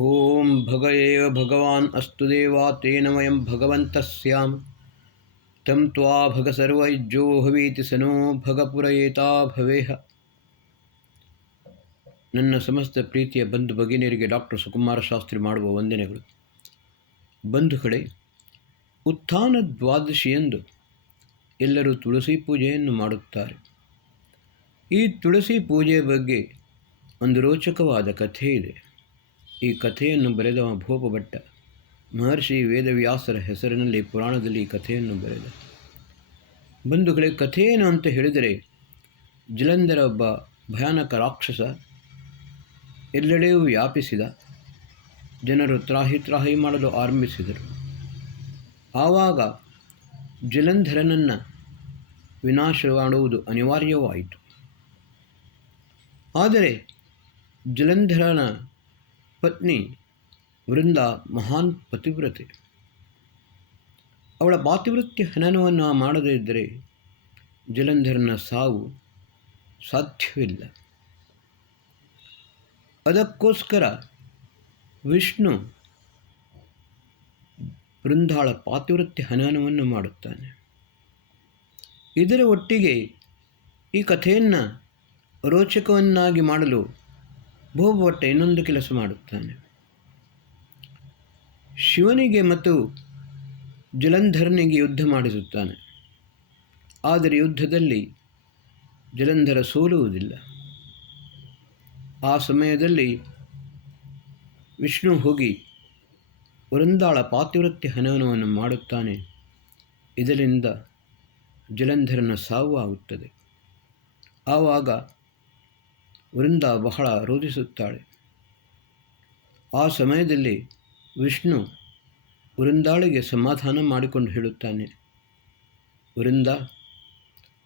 ಓಂ ಭಗಯೇವ ಭಗವಾನ್ ಅಸ್ತು ದೇವಾ ತೇನ ವಯಂ ಭಗವಂತಸ್ಯಾಂ ತಂ ತ್ವಾ ಭಗ ಸರ್ವೈಜ್ಜೋ ಹವೀತಿ ಸನೋ ಭಗಪುರಯೇತಾ ಭವೇಹ. ನನ್ನ ಸಮಸ್ತ ಪ್ರೀತಿಯ ಬಂಧು ಭಗಿನಿಯರಿಗೆ ಡಾಕ್ಟರ್ ಸುಕುಮಾರ ಶಾಸ್ತ್ರಿ ಮಾಡುವ ವಂದನೆಗಳು. ಬಂಧುಗಳೇ, ಉತ್ಥಾನ ದ್ವಾದಶಿಯಂದು ಎಲ್ಲರೂ ತುಳಸಿ ಪೂಜೆಯನ್ನು ಮಾಡುತ್ತಾರೆ. ಈ ತುಳಸಿ ಪೂಜೆಯ ಬಗ್ಗೆ ಒಂದು ರೋಚಕವಾದ ಕಥೆ ಇದೆ. ಈ ಕಥೆಯನ್ನು ಬರೆದವ ಭೋಪಭಟ್ಟ ಮಹರ್ಷಿ ವೇದವ್ಯಾಸರ ಹೆಸರಿನಲ್ಲಿ ಪುರಾಣದಲ್ಲಿ ಈ ಕಥೆಯನ್ನು ಬರೆದ. ಬಂಧುಗಳೇ, ಕಥೆ ಏನು ಅಂತ ಹೇಳಿದರೆ, ಜಲಂಧರ ಒಬ್ಬ ಭಯಾನಕ ರಾಕ್ಷಸ ಎಲ್ಲೆಡೆಯೂ ವ್ಯಾಪಿಸಿದ. ಜನರು ತ್ರಾಹಿ ಮಾಡಲು ಆರಂಭಿಸಿದರು. ಆವಾಗ ಜಲಂಧರನನ್ನು ವಿನಾಶ ಮಾಡುವುದು ಅನಿವಾರ್ಯವಾಯಿತು. ಆದರೆ ಜಲಂಧರನ ಪತ್ನಿ ವೃಂದ ಮಹಾನ್ ಪತಿವ್ರತೆ. ಅವಳ ಪಾತಿವೃತ್ಯ ಹನನವನ್ನು ಮಾಡದೇ ಇದ್ದರೆ ಜಲಂಧರನ ಸಾವು ಸಾಧ್ಯವಿಲ್ಲ. ಅದಕ್ಕೋಸ್ಕರ ವಿಷ್ಣು ವೃಂದಾಳ ಪಾತಿವೃತ್ಯ ಹನನವನ್ನು ಮಾಡುತ್ತಾನೆ. ಇದರ ಒಟ್ಟಿಗೆ ಈ ಕಥೆಯನ್ನು ರೋಚಕವನ್ನಾಗಿ ಮಾಡಲು ಭೋಪಭಟ್ಟ ಇನ್ನೊಂದು ಕೆಲಸ ಮಾಡುತ್ತಾನೆ. ಶಿವನಿಗೆ ಮತ್ತು ಜಲಂಧರನಿಗೆ ಯುದ್ಧ ಮಾಡಿಸುತ್ತಾನೆ. ಆದರೆ ಯುದ್ಧದಲ್ಲಿ ಜಲಂಧರ ಸೋಲುವುದಿಲ್ಲ. ಆ ಸಮಯದಲ್ಲಿ ವಿಷ್ಣು ಹೋಗಿ ವೃಂದಾಳ ಪಾತಿವೃತ್ಯ ಹನನವನ್ನು ಮಾಡುತ್ತಾನೆ. ಇದರಿಂದ ಜಲಂಧರನ ಸಾವು ಆಗುತ್ತದೆ. ಆವಾಗ ವೃಂದ ಬಹಳ ರೋಧಿಸುತ್ತಾಳೆ. ಆ ಸಮಯದಲ್ಲಿ ವಿಷ್ಣು ವೃಂದಾಳಿಗೆ ಸಮಾಧಾನ ಮಾಡಿಕೊಂಡು ಹೇಳುತ್ತಾನೆ, ವೃಂದ,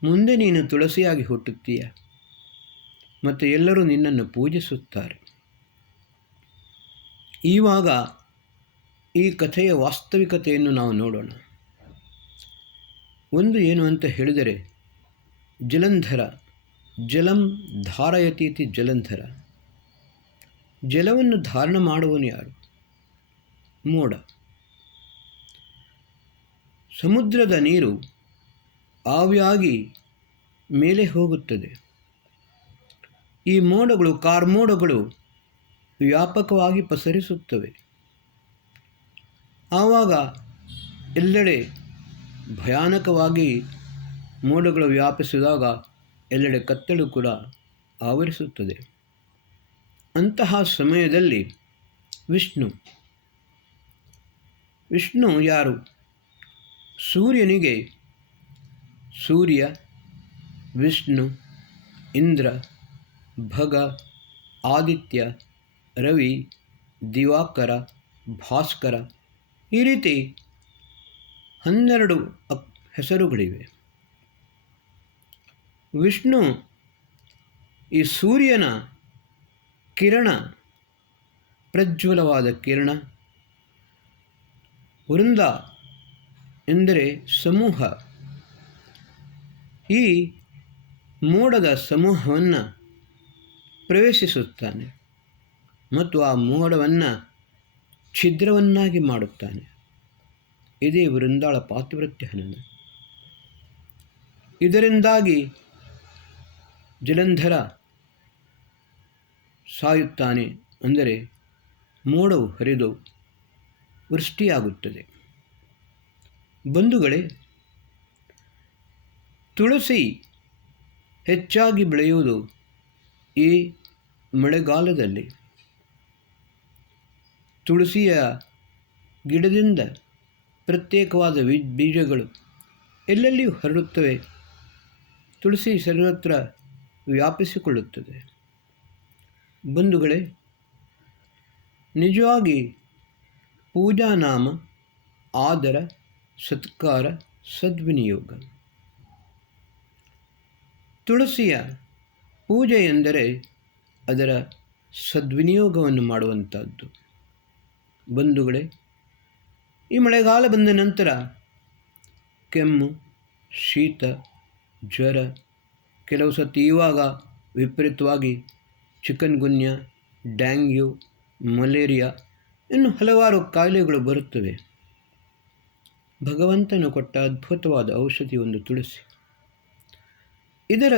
ಮುಂದೆ ನೀನು ತುಳಸಿಯಾಗಿ ಹುಟ್ಟುತ್ತೀಯ ಮತ್ತು ಎಲ್ಲರೂ ನಿನ್ನನ್ನು ಪೂಜಿಸುತ್ತಾರೆ. ಈವಾಗ ಈ ಕಥೆಯ ವಾಸ್ತವಿಕತೆಯನ್ನು ನಾವು ನೋಡೋಣ. ಒಂದು ಏನು ಅಂತ ಹೇಳಿದರೆ, ಜಲಂಧರ ಜಲಂ ಧಾರಯತೀತಿ ಜಲಂಧರ. ಜಲವನ್ನು ಧಾರಣ ಮಾಡುವನು ಯಾರು? ಮೋಡ. ಸಮುದ್ರದ ನೀರು ಆವಿಯಾಗಿ ಮೇಲೆ ಹೋಗುತ್ತದೆ. ಈ ಮೋಡಗಳು ಕಾರ್ಮೋಡಗಳು ವ್ಯಾಪಕವಾಗಿ ಪಸರಿಸುತ್ತವೆ. ಆವಾಗ ಎಲ್ಲೆಡೆ ಭಯಾನಕವಾಗಿ ಮೋಡಗಳು ವ್ಯಾಪಿಸಿದಾಗ ಎಲ್ಲೆಡೆ ಕತ್ತಲು ಕೂಡ ಆವರಿಸುತ್ತದೆ. ಅಂತಹ ಸಮಯದಲ್ಲಿ ವಿಷ್ಣು ಯಾರು? ಸೂರ್ಯನಿಗೆ ಸೂರ್ಯ, ವಿಷ್ಣು, ಇಂದ್ರ, ಭಗ, ಆದಿತ್ಯ, ರವಿ, ದಿವಾಕರ, ಭಾಸ್ಕರ, ಈ ರೀತಿ 12 ಹೆಸರುಗಳಿವೆ. ವಿಷ್ಣು ಈ ಸೂರ್ಯನ ಕಿರಣ, ಪ್ರಜ್ವಲವಾದ ಕಿರಣ. ವೃಂದ ಎಂದರೆ ಸಮೂಹ. ಈ ಮೋಡದ ಸಮೂಹವನ್ನು ಪ್ರವೇಶಿಸುತ್ತಾನೆ ಮತ್ತು ಆ ಮೋಡವನ್ನು ಛಿದ್ರವನ್ನಾಗಿ ಮಾಡುತ್ತಾನೆ. ಇದೇ ವೃಂದಾಳ ಪಾತಿವೃತ್ಯ ಹನನ. ಇದರಿಂದಾಗಿ ಜಲಂಧರ ಸಾಯುತ್ತಾನೆ. ಅಂದರೆ ಮೋಡವು ಹರಿದು ವೃಷ್ಟಿಯಾಗುತ್ತದೆ. ಬಂಧುಗಳೇ, ತುಳಸಿ ಹೆಚ್ಚಾಗಿ ಬೆಳೆಯುವುದು ಈ ಮಳೆಗಾಲದಲ್ಲಿ. ತುಳಸಿಯ ಗಿಡದಿಂದ ಪ್ರತ್ಯೇಕವಾದ ಬೀಜಗಳು ಎಲ್ಲೆಲ್ಲಿಯೂ ಹರಡುತ್ತವೆ. ತುಳಸಿ ಸರ್ವತ್ರ ವ್ಯಾಪಿಸಿಕೊಳ್ಳುತ್ತದೆ. ಬಂಧುಗಳೇ, ನಿಜವಾಗಿ ಪೂಜಾ ನಾಮ ಆದರ, ಸತ್ಕಾರ, ಸದ್ವಿನಿಯೋಗ. ತುಳಸಿಯ ಪೂಜೆ ಎಂದರೆ ಅದರ ಸದ್ವಿನಿಯೋಗವನ್ನು ಮಾಡುವಂಥದ್ದು. ಬಂಧುಗಳೇ, ಈ ಮಳೆಗಾಲ ಬಂದ ನಂತರ ಕೆಮ್ಮು, ಶೀತ, ಜ್ವರ, ಕೆಲವು ಸತಿ ಇವಾಗ ವಿಪರೀತವಾಗಿ ಚಿಕನ್ ಗುನ್ಯಾ, ಡ್ಯಾಂಗ್ಯೂ ಮಲೇರಿಯಾ, ಇನ್ನು ಹಲವಾರು ಕಾಯಿಲೆಗಳು ಬರುತ್ತವೆ. ಭಗವಂತನು ಕೊಟ್ಟ ಅದ್ಭುತವಾದ ಔಷಧಿ ಒಂದು ತುಳಸಿ. ಇದರ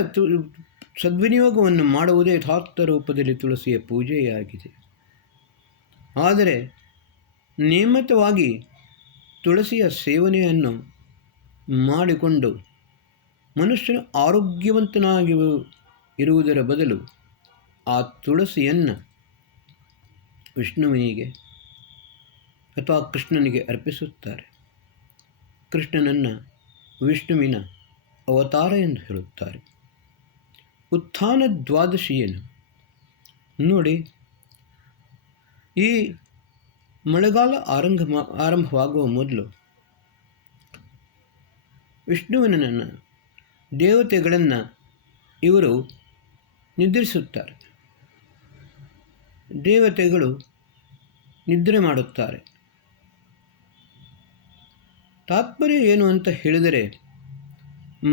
ಸದ್ವಿನಿಯೋಗವನ್ನು ಮಾಡುವುದೇ ಯಥಾರ್ಥ ರೂಪದಲ್ಲಿ ತುಳಸಿಯ ಪೂಜೆಯಾಗಿದೆ. ಆದರೆ ನಿಯಮಿತವಾಗಿ ತುಳಸಿಯ ಸೇವನೆಯನ್ನು ಮಾಡಿಕೊಂಡು ಮನುಷ್ಯನು ಆರೋಗ್ಯವಂತನಾಗಿ ಇರುವುದರ ಬದಲು ಆ ತುಳಸಿಯನ್ನು ವಿಷ್ಣುವಿನಿಗೆ ಅಥವಾ ಕೃಷ್ಣನಿಗೆ ಅರ್ಪಿಸುತ್ತಾರೆ. ಕೃಷ್ಣನನ್ನು ವಿಷ್ಣುವಿನ ಅವತಾರ ಎಂದು ಹೇಳುತ್ತಾರೆ. ಉತ್ಥಾನ ದ್ವಾದಶಿಯನ್ನು ನೋಡಿ, ಈ ಮಳೆಗಾಲ ಆರಂಭವಾಗುವ ಮೊದಲು ವಿಷ್ಣುವಿನನ್ನು ದೇವತೆಗಳನ್ನು ಇವರು ನಿದ್ರಿಸುತ್ತಾರೆ. ದೇವತೆಗಳು ನಿದ್ರೆ ಮಾಡುತ್ತಾರೆ. ತಾತ್ಪರ್ಯ ಏನು ಅಂತ ಹೇಳಿದರೆ,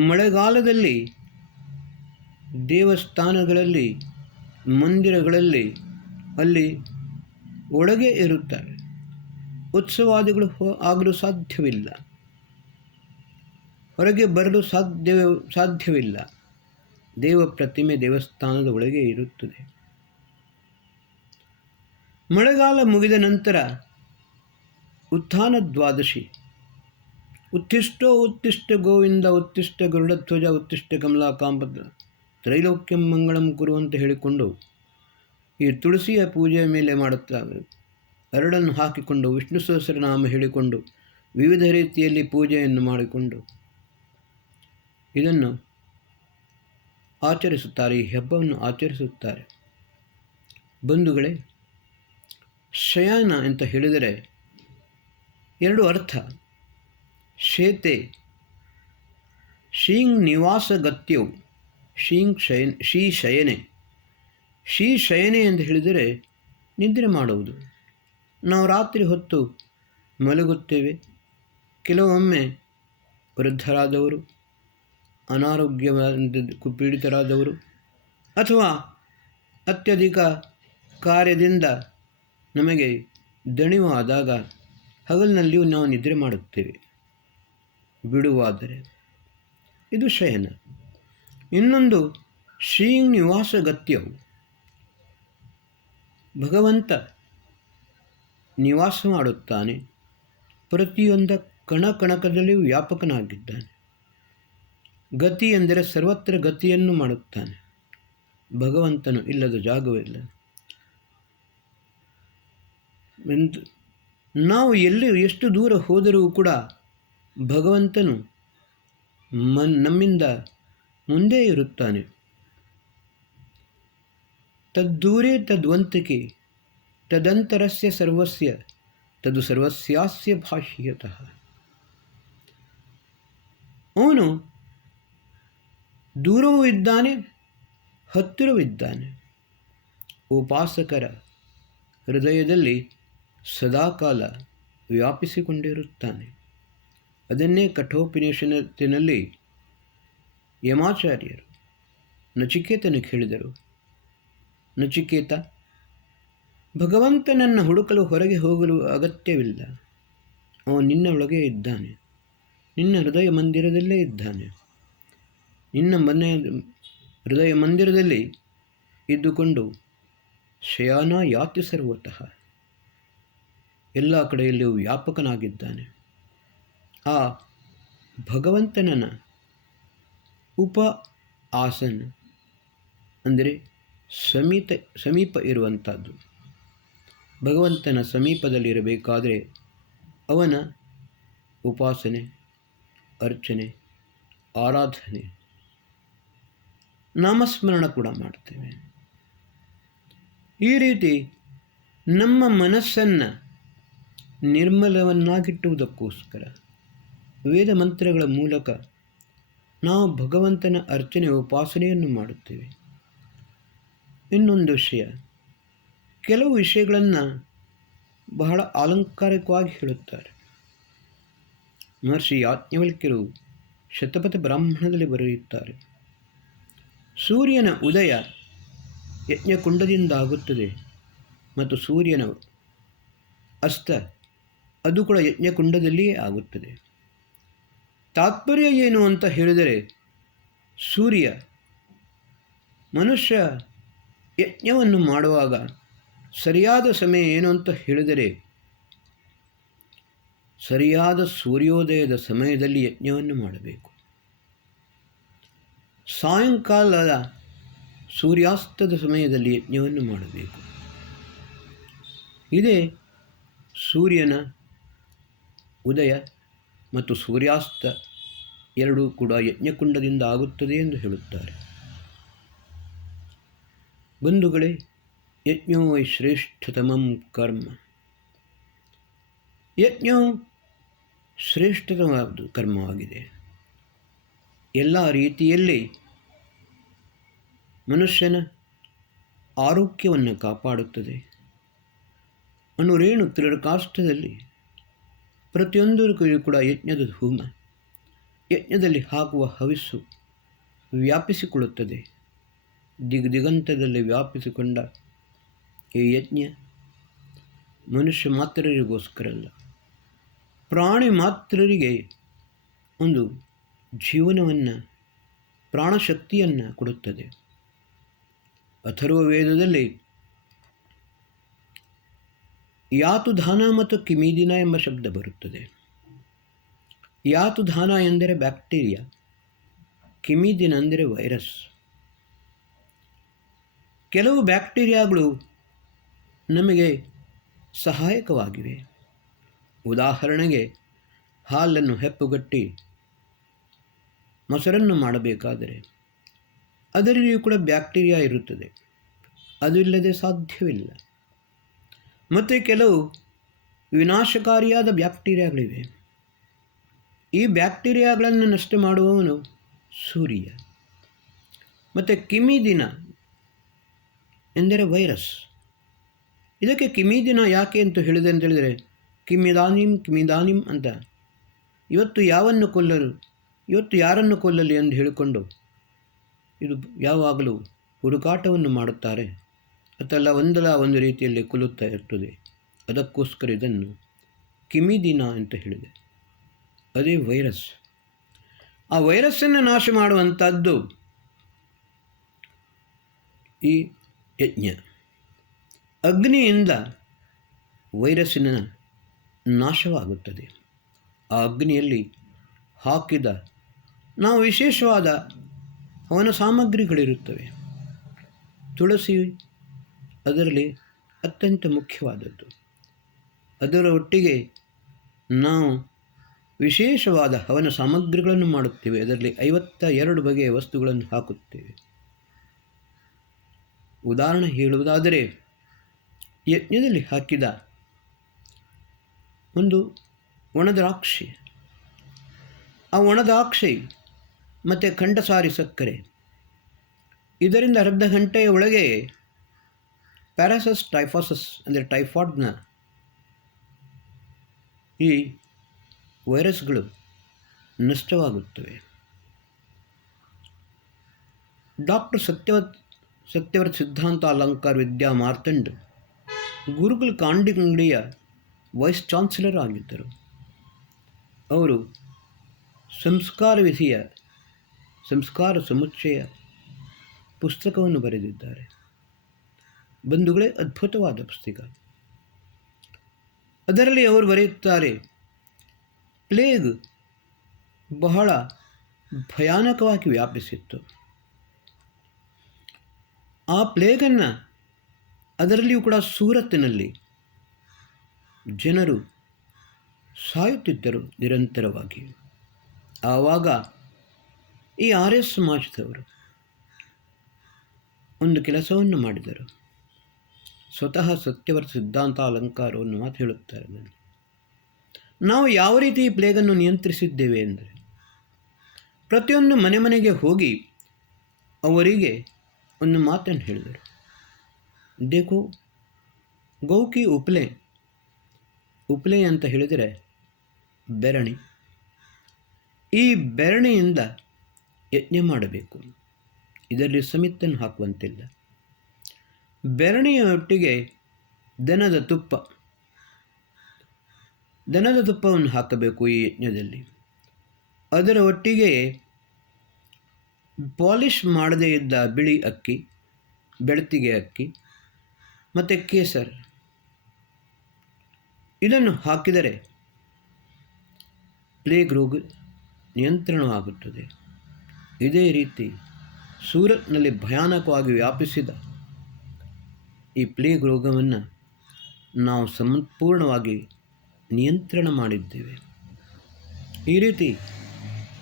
ಮಳೆಗಾಲದಲ್ಲಿ ದೇವಸ್ಥಾನಗಳಲ್ಲಿ, ಮಂದಿರಗಳಲ್ಲಿ ಅಲ್ಲಿ ಒಳಗೆ ಇರುತ್ತಾರೆ. ಉತ್ಸವಾದಿಗಳು ಆಗಲು ಸಾಧ್ಯವಿಲ್ಲ, ಹೊರಗೆ ಬರಲು ಸಾಧ್ಯವಿಲ್ಲ. ದೇವ ಪ್ರತಿಮೆ ದೇವಸ್ಥಾನದ ಒಳಗೆ ಇರುತ್ತದೆ. ಮಳೆಗಾಲ ಮುಗಿದ ನಂತರ ಉತ್ಥಾನ ದ್ವಾದಶಿ, ಉತ್ತಿಷ್ಟೋ ಉತ್ತಿಷ್ಟ ಗೋವಿಂದ, ಉತ್ತಿಷ್ಟ ಗರುಡಧ್ವಜ, ಉತ್ತಿಷ್ಟ ಕಮಲಾಕಾಂಬ, ತ್ರೈಲೋಕ್ಯಂ ಮಂಗಳಂ ಕುರು ಅಂತ ಹೇಳಿಕೊಂಡು ಈ ತುಳಸಿಯ ಪೂಜೆಯ ಮೇಲೆ ಮಾಡುತ್ತಾರೆ. ಅರಳನ್ನು ಹಾಕಿಕೊಂಡು ವಿಷ್ಣು ಸಹಸ್ರನಾಮ ಹೇಳಿಕೊಂಡು ವಿವಿಧ ರೀತಿಯಲ್ಲಿ ಪೂಜೆಯನ್ನು ಮಾಡಿಕೊಂಡು ಇದನ್ನು ಆಚರಿಸುತ್ತಾರೆ. ಈ ಹಬ್ಬವನ್ನು ಆಚರಿಸುತ್ತಾರೆ. ಬಂಧುಗಳೇ, ಶಯನ ಅಂತ ಹೇಳಿದರೆ ಎರಡು ಅರ್ಥ. ಶೇತೆ ಶೀಂಗ್ ನಿವಾಸ ಗತ್ಯವು, ಶೀ ಶಯನೆ. ಶೀ ಶಯನೆ ಎಂದು ಹೇಳಿದರೆ ನಿದ್ರೆ ಮಾಡುವುದು. ನಾವು ರಾತ್ರಿ ಹೊತ್ತು ಮಲಗುತ್ತೇವೆ. ಕೆಲವೊಮ್ಮೆ ವೃದ್ಧರಾದವರು, ಅನಾರೋಗ್ಯ ಪೀಡಿತರಾದವರು, ಅಥವಾ ಅತ್ಯಧಿಕ ಕಾರ್ಯದಿಂದ ನಮಗೆ ದಣಿವಾದಾಗ ಹಗಲಿನಲ್ಲಿಯೂ ನಾವು ನಿದ್ರೆ ಮಾಡುತ್ತೇವೆ, ಬಿಡುವಾದರೆ. ಇದು ಶಯನ. ಇನ್ನೊಂದು ಶ್ರೀಂಗ್ ನಿವಾಸ ಗತ್ಯವು. ಭಗವಂತ ನಿವಾಸ ಮಾಡುತ್ತಾನೆ, ಪ್ರತಿಯೊಂದ ಕಣಕಣಕದಲ್ಲಿಯೂ ವ್ಯಾಪಕನಾಗಿದ್ದಾನೆ. ಗತಿ ಎಂದರೆ ಸರ್ವತ್ರ ಗತಿಯನ್ನು ಮಾಡುತ್ತಾನೆ. ಭಗವಂತನು ಇಲ್ಲದ ಜಾಗವಿಲ್ಲ. ನಾವು ಎಷ್ಟು ದೂರ ಹೋದರೂ ಕೂಡ ಭಗವಂತನು ನಮ್ಮಿಂದ ಮುಂದೆ ಇರುತ್ತಾನೆ. ತದ್ದೂರೇ ತದ್ವಂತಕೆ ತದಂತರಸ್ಯ ಸರ್ವಸ್ಯ ತದು ಸರ್ವಸ್ಯಾಸ್ಯ ಭಾಷ್ಯತಃ. ಅವನು ದೂರವೂ ಇದ್ದಾನೆ, ಹತ್ತಿರವಿದ್ದಾನೆ. ಉಪಾಸಕರ ಹೃದಯದಲ್ಲಿ ಸದಾಕಾಲ ವ್ಯಾಪಿಸಿಕೊಂಡಿರುತ್ತಾನೆ. ಅದನ್ನೇ ಕಠೋಪನಿಷತ್ತಿನಲ್ಲಿ ಯಮಾಚಾರ್ಯರು ನಚಿಕೇತನಿಗೆ ಹೇಳಿದರು. ನಚಿಕೇತ, ಭಗವಂತನನ್ನು ಹುಡುಕಲು ಹೊರಗೆ ಹೋಗಲು ಅಗತ್ಯವಿಲ್ಲ. ಅವನು ನಿನ್ನ ಒಳಗೆ ಇದ್ದಾನೆ, ನಿನ್ನ ಹೃದಯ ಮಂದಿರದಲ್ಲೇ ಇದ್ದಾನೆ. ನಿನ್ನ ಹೃದಯ ಮಂದಿರದಲ್ಲಿ ಇದ್ದುಕೊಂಡು ಶಯಾನ ಯಾತಿ ಸರ್ವತಃ, ಎಲ್ಲ ಕಡೆಯಲ್ಲಿಯೂ ವ್ಯಾಪಕನಾಗಿದ್ದಾನೆ. ಆ ಭಗವಂತನನ್ನು ಉಪ ಆಸನ ಅಂದರೆ ಸಮೀಪ ಇರುವಂಥದ್ದು. ಭಗವಂತನ ಸಮೀಪದಲ್ಲಿರಬೇಕಾದರೆ ಅವನ ಉಪಾಸನೆ, ಅರ್ಚನೆ, ಆರಾಧನೆ, ನಾಮಸ್ಮರಣ ಕೂಡ ಮಾಡ್ತೇವೆ. ಈ ರೀತಿ ನಮ್ಮ ಮನಸ್ಸನ್ನು ನಿರ್ಮಲವನ್ನಾಗಿಟ್ಟುವುದಕ್ಕೋಸ್ಕರ ವೇದ ಮಂತ್ರಗಳ ಮೂಲಕ ನಾವು ಭಗವಂತನ ಅರ್ಚನೆ, ಉಪಾಸನೆಯನ್ನು ಮಾಡುತ್ತೇವೆ. ಇನ್ನೊಂದು ವಿಷಯ, ಕೆಲವು ವಿಷಯಗಳನ್ನು ಬಹಳ ಅಲಂಕಾರಿಕವಾಗಿ ಹೇಳುತ್ತಾರೆ. ಮಹರ್ಷಿ ಯಾಜ್ಞವಲ್ಕ್ಯರು ಶತಪಥ ಬ್ರಾಹ್ಮಣದಲ್ಲಿ ಬರೆಯುತ್ತಾರೆ, ಸೂರ್ಯನ ಉದಯ ಯಜ್ಞಕುಂಡದಿಂದ ಆಗುತ್ತದೆ, ಮತ್ತು ಸೂರ್ಯನ ಅಸ್ತ ಅದು ಕೂಡ ಯಜ್ಞಕುಂಡದಲ್ಲಿಯೇ ಆಗುತ್ತದೆ. ತಾತ್ಪರ್ಯ ಏನು ಅಂತ ಹೇಳಿದರೆ, ಸೂರ್ಯ ಮನುಷ್ಯ ಯಜ್ಞವನ್ನು ಮಾಡುವಾಗ ಸರಿಯಾದ ಸಮಯ ಏನು ಅಂತ ಹೇಳಿದರೆ, ಸರಿಯಾದ ಸೂರ್ಯೋದಯದ ಸಮಯದಲ್ಲಿ ಯಜ್ಞವನ್ನು ಮಾಡಬೇಕು. ಸಾಯಂಕಾಲದ ಸೂರ್ಯಾಸ್ತದ ಸಮಯದಲ್ಲಿ ಯಜ್ಞವನ್ನು ಮಾಡಬೇಕು. ಇದೇ ಸೂರ್ಯನ ಉದಯ ಮತ್ತು ಸೂರ್ಯಾಸ್ತ ಎರಡೂ ಕೂಡ ಯಜ್ಞಕುಂಡದಿಂದ ಆಗುತ್ತದೆ ಎಂದು ಹೇಳುತ್ತಾರೆ. ಬಂಧುಗಳೇ, ಯಜ್ಞೋ ವೈ ಶ್ರೇಷ್ಠತಮಂ ಕರ್ಮ. ಯಜ್ಞವು ಶ್ರೇಷ್ಠತಮವಾದ ಕರ್ಮವಾಗಿದೆ. ಎಲ್ಲ ರೀತಿಯಲ್ಲಿ ಮನುಷ್ಯನ ಆರೋಗ್ಯವನ್ನು ಕಾಪಾಡುತ್ತದೆ. ಅಣುರೇಣು ತ್ರಿಕಾಷ್ಠದಲ್ಲಿ ಪ್ರತಿಯೊಂದಕ್ಕೂ ಕೂಡ ಯಜ್ಞದ ಹೋಮ, ಯಜ್ಞದಲ್ಲಿ ಹಾಕುವ ಹವಿಸ್ಸು ವ್ಯಾಪಿಸಿಕೊಳ್ಳುತ್ತದೆ. ದಿಗಂತದಲ್ಲಿ ವ್ಯಾಪಿಸಿಕೊಂಡ ಈ ಯಜ್ಞ ಮನುಷ್ಯ ಮಾತ್ರರಿಗೋಸ್ಕರ ಅಲ್ಲ, ಪ್ರಾಣಿ ಮಾತ್ರರಿಗೆ ಒಂದು ಜೀವನವನ್ನು, ಪ್ರಾಣಶಕ್ತಿಯನ್ನು ಕೊಡುತ್ತದೆ. ಅಥರ್ವ ವೇದದಲ್ಲಿ ಯಾತುಧಾನ ಮತ್ತು ಕಿಮಿದಿನ ಎಂಬ ಶಬ್ದ ಬರುತ್ತದೆ. ಯಾತುಧಾನ ಎಂದರೆ ಬ್ಯಾಕ್ಟೀರಿಯಾ, ಕಿಮಿದಿನ ಅಂದರೆ ವೈರಸ್. ಕೆಲವು ಬ್ಯಾಕ್ಟೀರಿಯಾಗಳು ನಮಗೆ ಸಹಾಯಕವಾಗಿವೆ. ಉದಾಹರಣೆಗೆ, ಹಾಲನ್ನು ಹೆಪ್ಪುಗಟ್ಟಿ ಮೊಸರನ್ನು ಮಾಡಬೇಕಾದರೆ ಅದರಲ್ಲಿಯೂ ಕೂಡ ಬ್ಯಾಕ್ಟೀರಿಯಾ ಇರುತ್ತದೆ. ಅದು ಇಲ್ಲದೆ ಸಾಧ್ಯವಿಲ್ಲ. ಮತ್ತು ಕೆಲವು ವಿನಾಶಕಾರಿಯಾದ ಬ್ಯಾಕ್ಟೀರಿಯಾಗಳಿವೆ. ಈ ಬ್ಯಾಕ್ಟೀರಿಯಾಗಳನ್ನು ನಷ್ಟ ಮಾಡುವವನು ಸೂರ್ಯ. ಮತ್ತು ಕಿಮಿದಿನ ಎಂದರೆ ವೈರಸ್. ಇದಕ್ಕೆ ಕಿಮಿದಿನ ಯಾಕೆ ಅಂತ ಹೇಳಿದೆ ಅಂತ ಹೇಳಿದರೆ, ಕಿಮಿದಾನಿಂ ಅಂತ ಇವತ್ತು ಯಾವನ್ನು ಕೊಲ್ಲರು, ಇವತ್ತು ಯಾರನ್ನು ಕೊಲ್ಲಲಿ ಎಂದು ಹೇಳಿಕೊಂಡು ಇದು ಯಾವಾಗಲೂ ಹುಡುಕಾಟವನ್ನು ಮಾಡುತ್ತಾರೆ. ಅದೆಲ್ಲ ಒಂದಲ್ಲ ಒಂದು ರೀತಿಯಲ್ಲಿ ಕೊಲ್ಲುತ್ತಾ ಇರ್ತದೆ. ಅದಕ್ಕೋಸ್ಕರ ಇದನ್ನು ಕಿಮಿದಿನ ಅಂತ ಹೇಳಿದೆ. ಅದೇ ವೈರಸ್. ಆ ವೈರಸ್ಸನ್ನು ನಾಶ ಮಾಡುವಂಥದ್ದು ಈ ಯಜ್ಞ. ಅಗ್ನಿಯಿಂದ ವೈರಸ್ಸಿನ ನಾಶವಾಗುತ್ತದೆ. ಆ ಅಗ್ನಿಯಲ್ಲಿ ಹಾಕಿದ ನಾವು ವಿಶೇಷವಾದ ಹವನ ಸಾಮಗ್ರಿಗಳಿರುತ್ತವೆ. ತುಳಸಿ ಅದರಲ್ಲಿ ಅತ್ಯಂತ ಮುಖ್ಯವಾದದ್ದು. ಅದರ ಒಟ್ಟಿಗೆ ನಾವು ವಿಶೇಷವಾದ ಹವನ ಸಾಮಗ್ರಿಗಳನ್ನು ಮಾಡುತ್ತೇವೆ. ಅದರಲ್ಲಿ 52 ಬಗೆಯ ವಸ್ತುಗಳನ್ನು ಹಾಕುತ್ತೇವೆ. ಉದಾಹರಣೆ ಹೇಳುವುದಾದರೆ, ಯಜ್ಞದಲ್ಲಿ ಹಾಕಿದ ಒಂದು ಒಣದ್ರಾಕ್ಷಿ, ಆ ಒಣದ್ರಾಕ್ಷಿ ಮತ್ತು ಖಂಡಸಾರಿ ಸಕ್ಕರೆ, ಇದರಿಂದ ಅರ್ಧ ಗಂಟೆಯ ಒಳಗೆ ಪ್ಯಾರಾಸಸ್ ಟೈಫಾಸಸ್ ಅಂದರೆ ಟೈಫಾಯ್ಡ್ನ ಈ ವೈರಸ್ಗಳು ನಷ್ಟವಾಗುತ್ತವೆ. ಡಾಕ್ಟರ್ ಸತ್ಯವರ್ತ್ ಸಿದ್ಧಾಂತ ಅಲಂಕಾರ ವಿದ್ಯಾ ಮಾರ್ತಾಂಡ್ ಗುರುಕುಲ್ ಕಾಂಡಿಂಗಡಿಯ ವೈಸ್ ಚಾನ್ಸಲರ್ ಆಗಿದ್ದರು. ಅವರು ಸಂಸ್ಕಾರ ವಿಧಿಯ ಸಂಸ್ಕಾರ ಸಮುಚ್ಚಯ ಪುಸ್ತಕವನ್ನು ಬರೆದಿದ್ದಾರೆ. ಬಂಧುಗಳೇ, ಅದ್ಭುತವಾದ ಪುಸ್ತಕ. ಅದರಲ್ಲಿ ಅವರು ಬರೆಯುತ್ತಾರೆ, ಪ್ಲೇಗ್ ಬಹಳ ಭಯಾನಕವಾಗಿ ವ್ಯಾಪಿಸಿತ್ತು. ಆ ಪ್ಲೇಗನ್ನು ಅದರಲ್ಲಿಯೂ ಕೂಡ ಸೂರತ್ತಿನಲ್ಲಿ ಜನರು ಸಾಯುತ್ತಿದ್ದರು ನಿರಂತರವಾಗಿ. ಆವಾಗ ಈ ಆರ್ಯ ಸಮಾಜದವರು ಒಂದು ಕೆಲಸವನ್ನು ಮಾಡಿದರು. ಸ್ವತಃ ಸತ್ಯವರ್ತ ಸಿದ್ಧಾಂತ ಅಲಂಕಾರವನ್ನು ಮಾತು ಹೇಳುತ್ತಾರೆ. ನಾವು ಯಾವ ರೀತಿ ಈ ಪ್ಲೇಗನ್ನು ನಿಯಂತ್ರಿಸಿದ್ದೇವೆ ಎಂದರೆ, ಪ್ರತಿಯೊಂದು ಮನೆಗೆ ಹೋಗಿ ಅವರಿಗೆ ಒಂದು ಮಾತನ್ನು ಹೇಳಿದರು. ದೇಖೋ ಗೌಕಿ ಉಪ್ಲೆ ಅಂತ ಹೇಳಿದರೆ ಬೆರಣಿ. ಈ ಬೆರಣಿಯಿಂದ ಯಜ್ಞ ಮಾಡಬೇಕು. ಇದರಲ್ಲಿ ಸಮಿತ್ತನ್ನು ಹಾಕುವಂತಿಲ್ಲ. ಬೆರಣಿಯ ಒಟ್ಟಿಗೆ ದನದ ತುಪ್ಪ, ದನದ ತುಪ್ಪವನ್ನು ಹಾಕಬೇಕು ಈ ಯಜ್ಞದಲ್ಲಿ. ಅದರ ಒಟ್ಟಿಗೆ ಪಾಲಿಷ್ ಮಾಡದೇ ಇದ್ದ ಬಿಳಿ ಅಕ್ಕಿ, ಬೆಳ್ತಿಗೆ ಅಕ್ಕಿ ಮತ್ತು ಕೇಸರ್, ಇದನ್ನು ಹಾಕಿದರೆ ಪ್ಲೇಗ್ ರೋಗ ನಿಯಂತ್ರಣವಾಗುತ್ತದೆ. ಇದೇ ರೀತಿ ಸೂರತ್ನಲ್ಲಿ ಭಯಾನಕವಾಗಿ ವ್ಯಾಪಿಸಿದ ಈ ಪ್ಲೇಗ್ ರೋಗವನ್ನು ನಾವು ಸಂಪೂರ್ಣವಾಗಿ ನಿಯಂತ್ರಣ ಮಾಡಿದ್ದೇವೆ. ಈ ರೀತಿ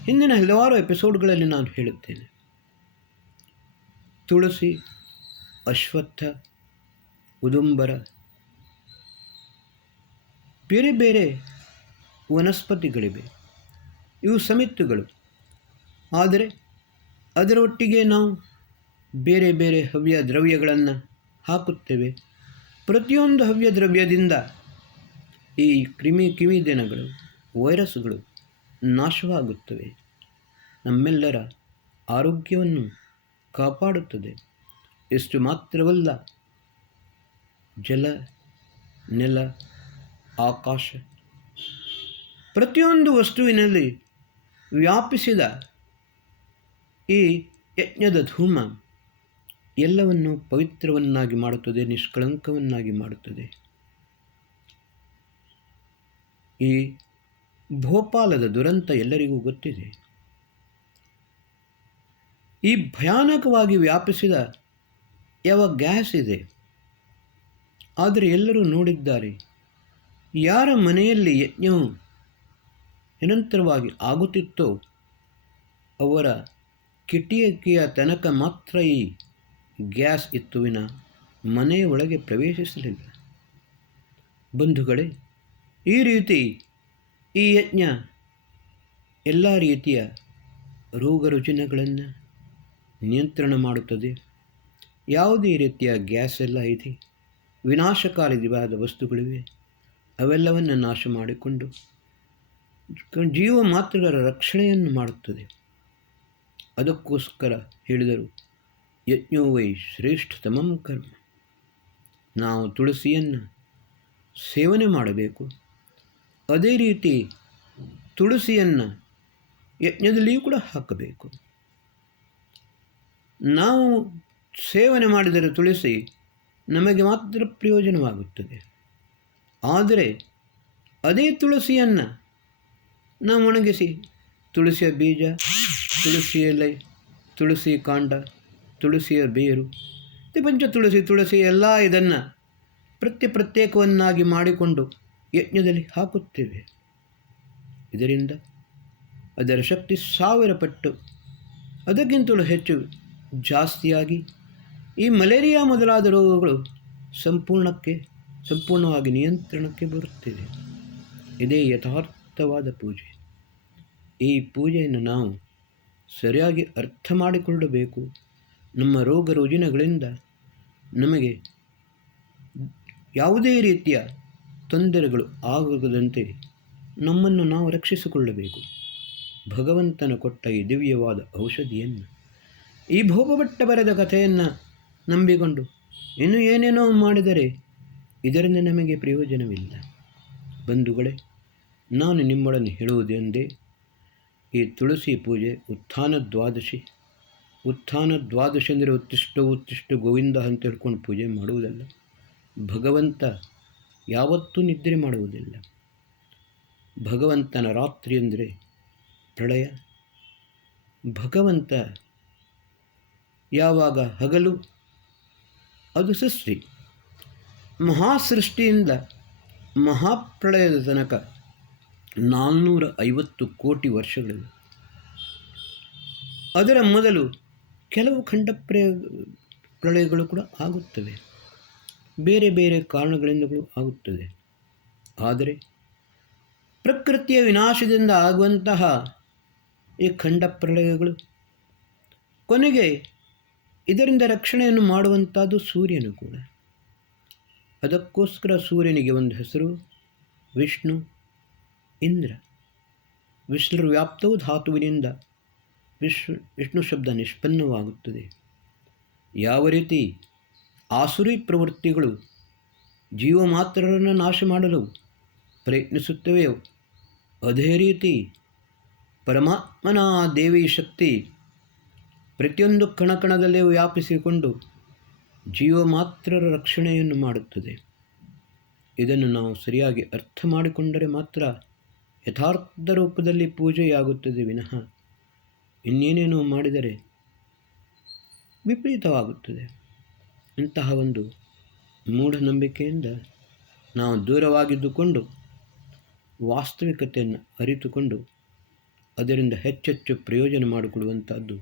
ಹಿಂದಿನ ಹಲವಾರು ಎಪಿಸೋಡ್ಗಳಲ್ಲಿ ನಾನು ಹೇಳುತ್ತೇನೆ. ತುಳಸಿ, ಅಶ್ವತ್ಥ, ಉದುಂಬರ, ಬೇರೆ ಬೇರೆ ವನಸ್ಪತಿಗಳಿವೆ, ಇವು ಸಮಿತ್ತುಗಳು. ಆದರೆ ಅದರೊಟ್ಟಿಗೆ ನಾವು ಬೇರೆ ಬೇರೆ ಹವ್ಯ ದ್ರವ್ಯಗಳನ್ನು ಹಾಕುತ್ತೇವೆ. ಪ್ರತಿಯೊಂದು ಹವ್ಯ ದ್ರವ್ಯದಿಂದ ಈ ಕಿವಿದಿನಗಳು, ವೈರಸ್ಗಳು ನಾಶವಾಗುತ್ತವೆ. ನಮ್ಮೆಲ್ಲರ ಆರೋಗ್ಯವನ್ನು ಕಾಪಾಡುತ್ತದೆ. ಇಷ್ಟು ಮಾತ್ರವಲ್ಲ, ಜಲ, ನೆಲ, ಆಕಾಶ, ಪ್ರತಿಯೊಂದು ವಸ್ತುವಿನಲ್ಲಿ ವ್ಯಾಪಿಸಿದ ಈ ಯಜ್ಞದ ಧೂಮ ಎಲ್ಲವನ್ನು ಪವಿತ್ರವನ್ನಾಗಿ ಮಾಡುತ್ತದೆ, ನಿಷ್ಕಳಂಕವನ್ನಾಗಿ ಮಾಡುತ್ತದೆ. ಈ ಭೋಪಾಲದ ದುರಂತ ಎಲ್ಲರಿಗೂ ಗೊತ್ತಿದೆ. ಈ ಭಯಾನಕವಾಗಿ ವ್ಯಾಪಿಸಿದ ಯಾವ ಗ್ಯಾಸ್ ಇದೆ, ಆದರೆ ಎಲ್ಲರೂ ನೋಡಿದ್ದಾರೆ. ಯಾರ ಮನೆಯಲ್ಲಿ ಯಜ್ಞವು ನಿರಂತರವಾಗಿ ಆಗುತ್ತಿತ್ತೋ ಅವರ ಕಿಟಿಕಿಯ ತನಕ ಮಾತ್ರ ಈ ಗ್ಯಾಸ್ ಇತ್ತು ವಿನ ಮನೆಯ ಒಳಗೆ ಪ್ರವೇಶಿಸಲಿಲ್ಲ. ಬಂಧುಗಳೇ, ಈ ರೀತಿ ಈ ಯಜ್ಞ ಎಲ್ಲ ರೀತಿಯ ರೋಗ ರುಜಿನಗಳನ್ನು ನಿಯಂತ್ರಣ ಮಾಡುತ್ತದೆ. ಯಾವುದೇ ರೀತಿಯ ಗ್ಯಾಸ್ ಎಲ್ಲ ಇದೆ, ವಿನಾಶಕಾರಿಯಾದ ವಸ್ತುಗಳಿವೆ, ಅವೆಲ್ಲವನ್ನು ನಾಶ ಮಾಡಿಕೊಂಡು ಜೀವ ಮಾತ್ರಗಳ ರಕ್ಷಣೆಯನ್ನು ಮಾಡುತ್ತದೆ. ಅದಕ್ಕೋಸ್ಕರ ಹೇಳಿದರು, ಯಜ್ಞೋ ವೈ ಶ್ರೇಷ್ಠತಮಂ ಕರ್ಮ. ನಾವು ತುಳಸಿಯನ್ನು ಸೇವನೆ ಮಾಡಬೇಕು. ಅದೇ ರೀತಿ ತುಳಸಿಯನ್ನು ಯಜ್ಞದಲ್ಲಿಯೂ ಕೂಡ ಹಾಕಬೇಕು. ನಾವು ಸೇವನೆ ಮಾಡಿದರೆ ತುಳಸಿ ನಮಗೆ ಮಾತ್ರ ಪ್ರಯೋಜನವಾಗುತ್ತದೆ. ಆದರೆ ಅದೇ ತುಳಸಿಯನ್ನು ನಾವು ಒಣಗಿಸಿ ತುಳಸಿಯ ಬೀಜ, ತುಳಸಿ ಎಲೆ, ತುಳಸಿ ಕಾಂಡ, ತುಳಸಿಯ ಬೇರು, ಪಂಚ ತುಳಸಿ ಎಲ್ಲ ಇದನ್ನು ಪ್ರತ್ಯೇಕವನ್ನಾಗಿ ಮಾಡಿಕೊಂಡು ಯಜ್ಞದಲ್ಲಿ ಹಾಕುತ್ತೇವೆ. ಇದರಿಂದ ಅದರ ಶಕ್ತಿ 1000 ಪಟ್ಟು ಅದಕ್ಕಿಂತಲೂ ಹೆಚ್ಚು ಜಾಸ್ತಿಯಾಗಿ ಈ ಮಲೇರಿಯಾ ಮೊದಲಾದ ರೋಗಗಳು ಸಂಪೂರ್ಣವಾಗಿ ನಿಯಂತ್ರಣಕ್ಕೆ ಬರುತ್ತಿದೆ. ಇದೇ ಯಥಾರ್ಥವಾದ ಪೂಜೆ. ಈ ಪೂಜೆಯನ್ನು ನಾವು ಸರಿಯಾಗಿ ಅರ್ಥ ಮಾಡಿಕೊಳ್ಳಬೇಕು. ನಮ್ಮ ರೋಗ ರುಜಿನಗಳಿಂದ ನಮಗೆ ಯಾವುದೇ ರೀತಿಯ ತೊಂದರೆಗಳು ಆಗದಂತೆ ನಮ್ಮನ್ನು ನಾವು ರಕ್ಷಿಸಿಕೊಳ್ಳಬೇಕು. ಭಗವಂತನ ಕೊಟ್ಟ ಈ ದಿವ್ಯವಾದ ಔಷಧಿಯನ್ನು, ಈ ಭೋಗಭಟ್ಟ ಬರೆದ ಕಥೆಯನ್ನು ನಂಬಿಕೊಂಡು ಇನ್ನು ಏನೇನೋ ಮಾಡಿದರೆ ಇದರಿಂದ ನಮಗೆ ಪ್ರಯೋಜನವಿಲ್ಲ. ಬಂಧುಗಳೇ, ನಾನು ನಿಮ್ಮೊಡನೆ ಹೇಳುವುದೆಂದೇ, ಈ ತುಳಸಿ ಪೂಜೆ ಉತ್ಥಾನ ದ್ವಾದಶಿ ಅಂದರೆ ಉತ್ತಿಷ್ಟು ಗೋವಿಂದ ಅಂತ ಹೇಳ್ಕೊಂಡು ಪೂಜೆ ಮಾಡುವುದಲ್ಲ. ಭಗವಂತ ಯಾವತ್ತೂ ನಿದ್ರೆ ಮಾಡುವುದಿಲ್ಲ. ಭಗವಂತನ ರಾತ್ರಿ ಅಂದರೆ ಪ್ರಳಯ, ಭಗವಂತ ಯಾವಾಗ ಹಗಲು ಅದು ಸೃಷ್ಟಿ. ಮಹಾಸೃಷ್ಟಿಯಿಂದ ಮಹಾಪ್ರಳಯದ ತನಕ 450 ಕೋಟಿ ವರ್ಷಗಳಿವೆ. ಅದರ ಮೊದಲು ಕೆಲವು ಖಂಡ ಪ್ರಳಯಗಳು ಕೂಡ ಆಗುತ್ತವೆ, ಬೇರೆ ಬೇರೆ ಕಾರಣಗಳಿಂದಲೂ ಆಗುತ್ತದೆ. ಆದರೆ ಪ್ರಕೃತಿಯ ವಿನಾಶದಿಂದ ಆಗುವಂತಹ ಈ ಖಂಡ ಪ್ರಳಯಗಳು ಕೊನೆಗೆ ಇದರಿಂದ ರಕ್ಷಣೆಯನ್ನು ಮಾಡುವಂಥದ್ದು ಸೂರ್ಯನು ಕೂಡ. ಅದಕ್ಕೋಸ್ಕರ ಸೂರ್ಯನಿಗೆ ಒಂದು ಹೆಸರು ವಿಷ್ಣು, ಇಂದ್ರ. ವಿಷ್ಣು ವ್ಯಾಪ್ತವು ಧಾತುವಿನಿಂದ ವಿಷ್ಣು ಶಬ್ದ ನಿಷ್ಪನ್ನವಾಗುತ್ತದೆ. ಯಾವ ರೀತಿ ಆಸುರಿ ಪ್ರವೃತ್ತಿಗಳು ಜೀವ ಮಾತ್ರರನ್ನು ನಾಶ ಮಾಡಲು ಪ್ರಯತ್ನಿಸುತ್ತವೆಯೋ ಅದೇ ರೀತಿ ಪರಮಾತ್ಮನ ದೇವಿ ಶಕ್ತಿ ಪ್ರತಿಯೊಂದು ಕಣಕಣದಲ್ಲೇ ವ್ಯಾಪಿಸಿಕೊಂಡು ಜೀವ ಮಾತ್ರರ ರಕ್ಷಣೆಯನ್ನು ಮಾಡುತ್ತದೆ. ಇದನ್ನು ನಾವು ಸರಿಯಾಗಿ ಅರ್ಥ ಮಾಡಿಕೊಂಡರೆ ಮಾತ್ರ ಯಥಾರ್ಥ ರೂಪದಲ್ಲಿ ಪೂಜೆಯಾಗುತ್ತದೆ ವಿನಃ ಇನ್ನೇನೇನೋ ಮಾಡಿದರೆ ವಿಪರೀತವಾಗುತ್ತದೆ. ಇಂತಹ ಒಂದು ಮೂಢನಂಬಿಕೆಯಿಂದ ನಾವು ದೂರವಾಗಿದ್ದುಕೊಂಡು ವಾಸ್ತವಿಕತೆಯನ್ನು ಅರಿತುಕೊಂಡು ಅದರಿಂದ ಹೆಚ್ಚೆಚ್ಚು ಪ್ರಯೋಜನ ಮಾಡಿಕೊಡುವಂಥದ್ದು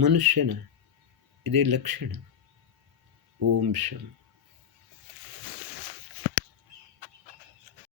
ಮನುಷ್ಯನ ಇದೇ ಲಕ್ಷಣ. ಓಂ ಶಂ.